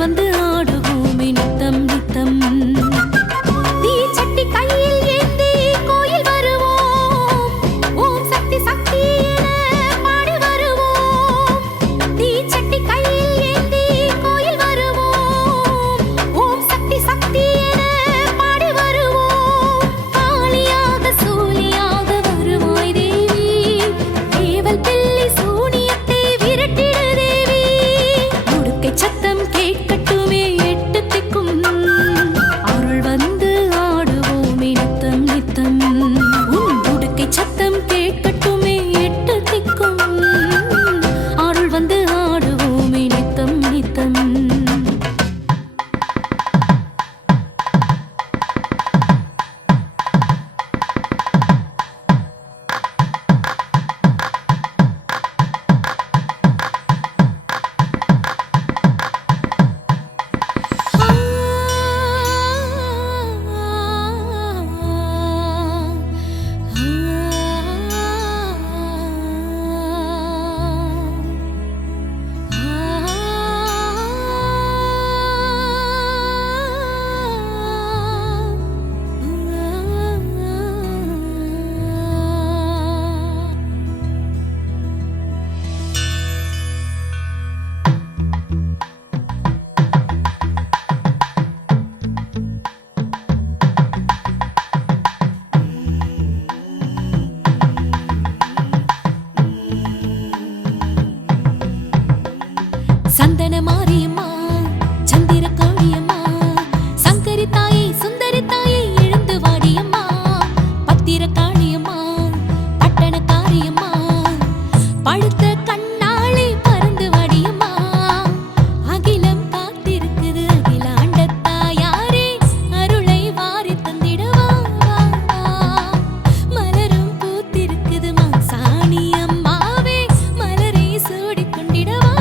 வந்து ஆடுவோமே நித்தம் நித்தம் தீச்சட்டி கையில் ஏந்தி கோயில் வருவோம் ஓம் சக்தி சக்தி என பாடி வருவோம் தீச்சட்டி கையில் ஏந்தி கோயில் வருவோம் ஓம் சக்தி சக்தி என பாடி வருவோம் காளியாக சூலியாக வருவாய் தேவி தேவல் பிள்ளை சூனியத்தை விரட்டிடு தேவி உடுக்கை சத்தம் கேட்கட்டுமே எட்டு திக்கும் அருள் வந்து ஆடுவோமே நித்தம் நித்தம் உன் உடுக்கை சத்தம் கேட்கட்டுமே எட்டு திக்கும் அருள் வந்து ஆடுவோமே நித்தம் நித்தம் சந்தன மாரியம்மா சந்திர காளியம்மா சங்கரி தாயை சுந்தரி தாயை எழுந்து வாடியம்மா பத்திர காளியம்மா பட்டண காரியம்மா பழுத்த கண்ணாளி பறந்து வாடியம்மா அகிலம் காத்திருக்குது அகிலாண்ட தாயாரே அருளை வாரி தந்திடவா மலரும் பூத்திருக்குது மாசாணி அம்மாவே மலரை சூடிக் கொண்டிடவா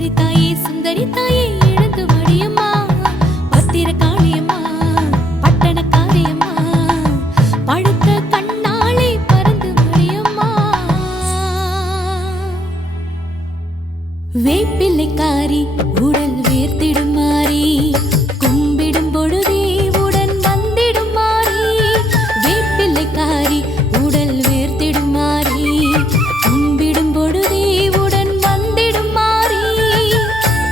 சுந்தரி தாயே சுந்தரி தாயே எழுந்து வாடியம்மா பத்திர காளியம்மா பட்டண காளியம்மா பழுத்த கண்ணாளை பறந்து வாடியம்மா வேப்பிள்ளைக்காரி உடல் வேர்த்திடும் மாறி கும்பிடும் பொழுதே உடன் வந்திடும் மாறி வேப்பிள்ளைக்காரி உடல் வேர்த்திடும் மாறி கும்பிடும் பொழுதே உடன் வந்திடும் மாறி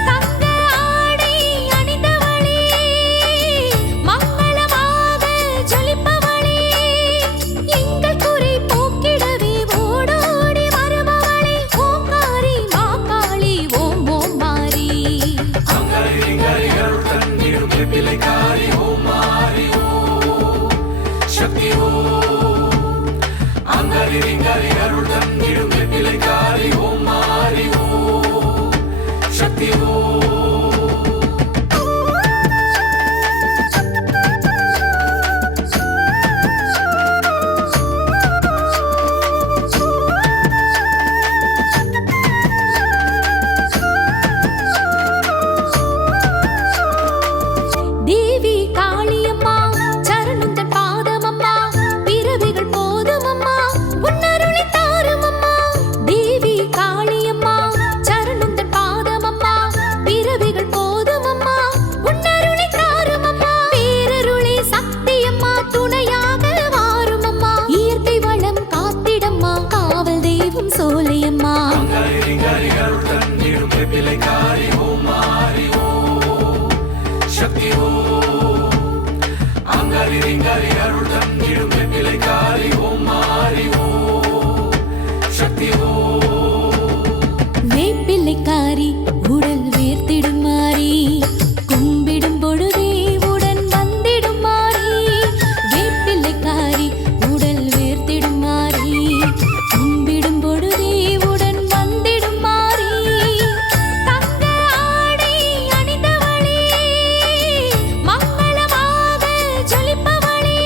தங்க ஆடை அணிந்தவளே மங்களமாக ஜொலிப்பவளே எங்கள் குறை போக்கிடவே ஓடோடி வருபவளே ஓங்காரி மாகாளி ஓம் ஓம் மாறி வேப்பிலைக்காரி ஓம் மாறி ஓம் சக்தி ஓம் அங்காரி ரிங்காரி அருள் தந்திடும் வேப்பிலைக்காரி ஓம் மாறி ஓம் சக்தி ஓம் தேவி காளியம்மா சரணந்தன் பாதமம்மா பிறவிகள் போதுமம்மா உன்னருளை தாருமம்மா தேவி காளியம்மா சரணந்தன் பாதமம்மா பிறவிகள் போதுமம்மா உன்னருளை தாருமம்மா பேரருளே சக்தியம்மா துணையாக வாருமம்மா இயற்கை வளம் காத்திடம்மா காவல் தெய்வம் சோலையம்மா அங்காரி ரிங்காரி அருள் தந்திடும் வேப்பிலைக்காரி ஓம் மாறி ஓம் சக்தி ஓம் அங்காரி ரிங்காரி அருள் தந்திடும் வேப்பிலைக்காரி ஓம் மாறி ஓம் சக்தி ஓம் வேப்பிள்ளைக்காரி உடல் வேர்த்திடும் மாறி கும்பிடும் பொழுதே உடன் வந்திடும் மாறி வேப்பிள்ளைக்காரி உடல் வேர்த்திடும் மாறி கும்பிடும் பொழுதே உடன் வந்திடும் மாறி தங்க ஆடை அணிந்தவளே மங்களமாக ஜொலிப்பவளே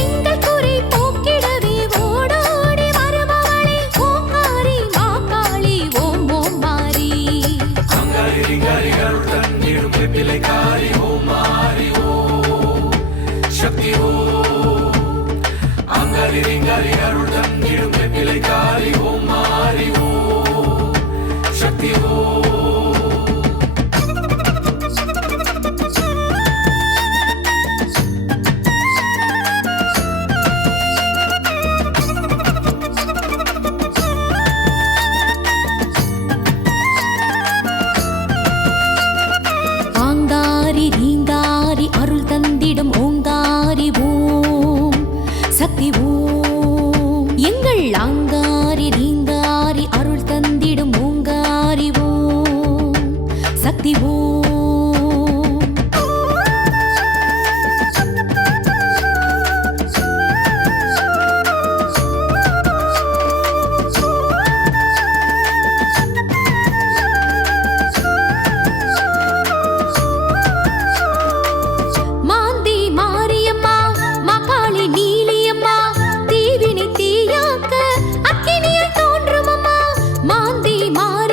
எங்கள் குறை போக்கிடவே ஓடோடி வருபவளே ஓங்காரி மாகாளி ஓம் ஓம் மாறி அங்காரி ரிங்காரி அருள் தந்திடும் வேப்பிலைக்காரி ஓம் மாறி ஓம் சக்தி ஓம் அங்காரி ரிங்காரி அருள் தந்திடும் வேப்பிலைக்காரி ஓம் மாறி ஓம் சக்தி ஓம் ஆங்காரி ரீங்காரி அருள் தந்திடும் ஓங்காரி ஓம் சக்தி ஓம் எங்கள் ஆங்காரி ரீங்காரி அருள் தந்திடும் ஓங்காரி ஓம் சக்தி ஓம் மாந்தி மாரியம்மா மகாளி நீலியம்மா தீவினை தீயாக்க அக்கினியில் தோன்றுமம்மா மாந்தி மாரி